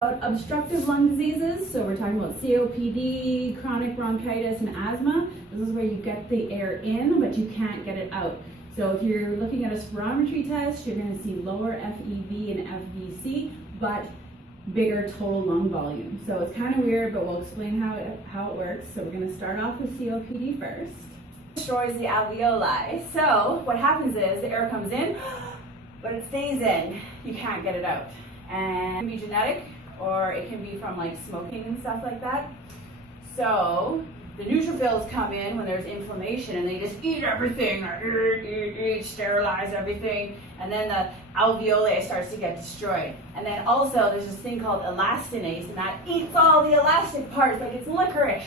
Obstructive lung diseases, so we're talking about COPD, chronic bronchitis, and asthma. This is where you get the air in, but you can't get it out. So if you're looking at a spirometry test, you're going to see lower FEV and FVC, but bigger total lung volume. So it's kind of weird, but we'll explain how it works. So we're going to start off with COPD first. Destroys the alveoli. So what happens is the air comes in, but it stays in. You can't get it out. And it can be genetic, or it can be from like smoking and stuff like that. So the neutrophils come in when there's inflammation and they just eat everything, sterilize everything, and then the alveoli starts to get destroyed. And then also there's this thing called elastinase, and that eats all the elastic parts like it's licorice.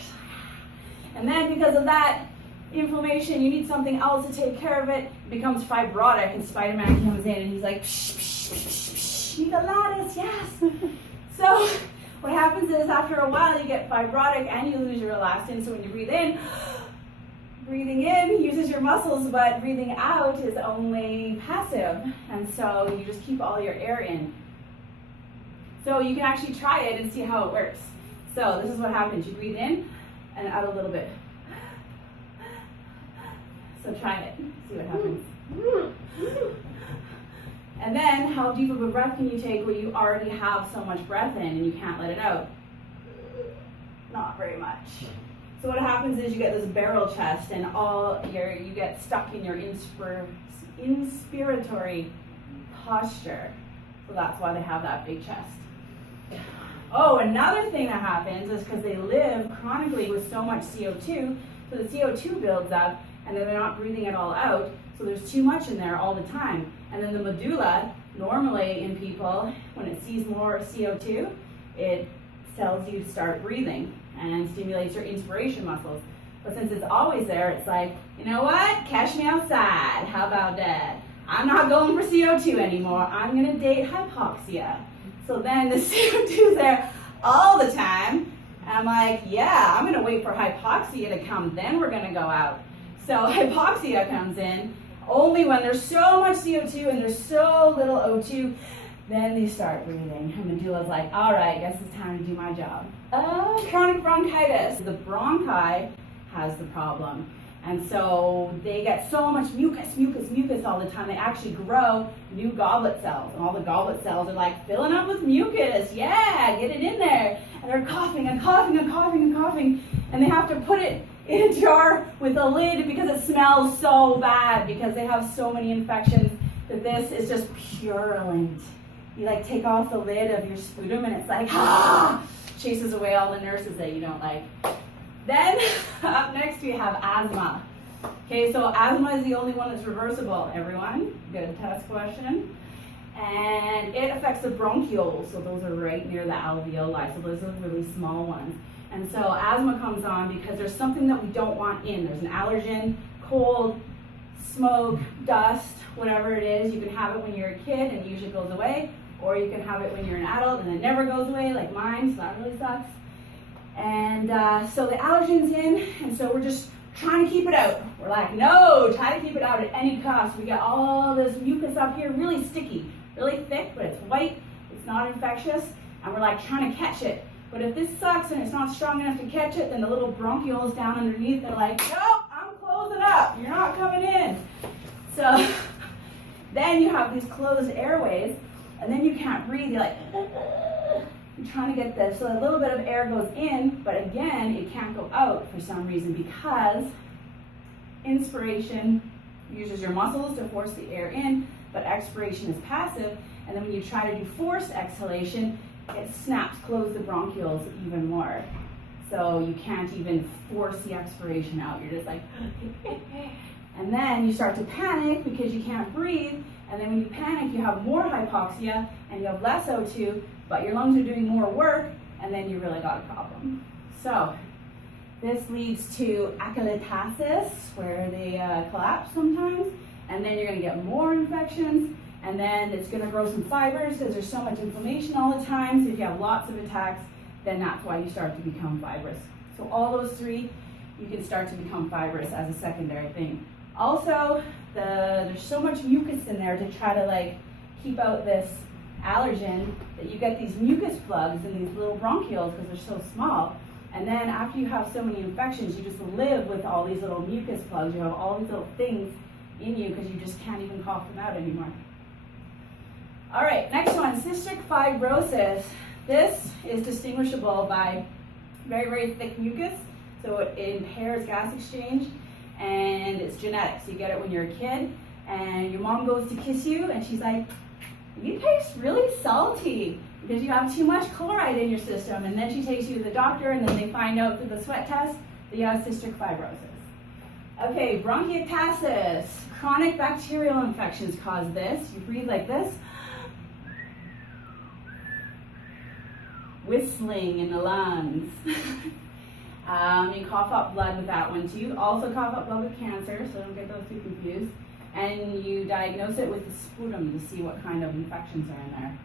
And then because of that inflammation, you need something else to take care of it. It becomes fibrotic, and Spider-Man comes in and he's like, psh, psh, psh, psh, psh, need a lattice, yes. So what happens is after a while you get fibrotic and you lose your elastin. So when you breathing in uses your muscles, but breathing out is only passive. And so you just keep all your air in. So you can actually try it and see how it works. So this is what happens. You breathe in and out a little bit. So try it, see what happens. And then, how deep of a breath can you take when you already have so much breath in and you can't let it out? Not very much. So what happens is you get this barrel chest, and you get stuck in your inspiratory posture. So that's why they have that big chest. Oh, another thing that happens is because they live chronically with so much CO2, so the CO2 builds up, and then they're not breathing it all out. So there's too much in there all the time. And then the medulla, normally in people, when it sees more CO2, it tells you to start breathing and stimulates your inspiration muscles. But since it's always there, it's like, you know what? Catch me outside. How about that? I'm not going for CO2 anymore. I'm going to date hypoxia. So then the CO2 is there all the time. And I'm like, yeah, I'm going to wait for hypoxia to come. Then we're going to go out. So hypoxia comes in only when there's so much CO2 and there's so little O2, then they start breathing. And medulla's like, all right, guess it's time to do my job. Chronic bronchitis. The bronchi has the problem. And so they get so much mucus all the time. They actually grow new goblet cells. And all the goblet cells are like filling up with mucus. Yeah, get it in there. And they're coughing and coughing and coughing and coughing. And they have to put it in a jar with a lid because it smells so bad because they have so many infections that this is just purulent. You like take off the lid of your sputum and it's like, chases away all the nurses that you don't like. Then up next we have asthma. Okay, so asthma is the only one that's reversible, everyone. Good test question. And it affects the bronchioles, so those are right near the alveoli, so those are really small ones. And so asthma comes on because there's something that we don't want in. There's an allergen, cold, smoke, dust, whatever it is. You can have it when you're a kid and it usually goes away, or you can have it when you're an adult and it never goes away, like mine, so that really sucks. And so the allergen's in, and so we're just trying to keep it out. We're like, no, try to keep it out at any cost. We got all this mucus up here, really sticky, really thick, but it's white, it's not infectious, and we're like trying to catch it. But if this sucks and it's not strong enough to catch it, then the little bronchioles down underneath are like, nope, I'm closing up. You're not coming in. So then you have these closed airways, and then you can't breathe. You're like, you're trying to get this. So a little bit of air goes in, but again, it can't go out for some reason because inspiration uses your muscles to force the air in, but expiration is passive. And then when you try to do forced exhalation, it snaps, close the bronchioles even more. So you can't even force the expiration out. You're just like, and then you start to panic because you can't breathe. And then when you panic, you have more hypoxia and you have less O2, but your lungs are doing more work, and then you really got a problem. So this leads to achalitasis, where they collapse sometimes, and then you're going to get more infections. And then it's going to grow some fibers because there's so much inflammation all the time. So if you have lots of attacks, then that's why you start to become fibrous. So all those three, you can start to become fibrous as a secondary thing. Also, there's so much mucus in there to try to like keep out this allergen that you get these mucus plugs in these little bronchioles because they're so small. And then after you have so many infections, you just live with all these little mucus plugs. You have all these little things in you because you just can't even cough them out anymore. All right, next one, cystic fibrosis. This is distinguishable by very, very thick mucus. So it impairs gas exchange, and it's genetic. So you get it when you're a kid, and your mom goes to kiss you, and she's like, you taste really salty because you have too much chloride in your system. And then she takes you to the doctor, and then they find out through the sweat test that you have cystic fibrosis. Okay, bronchiectasis. Chronic bacterial infections cause this. You breathe like this. Whistling in the lungs. You cough up blood with that one too. Also cough up blood with cancer, so don't get those two confused. And you diagnose it with the sputum to see what kind of infections are in there.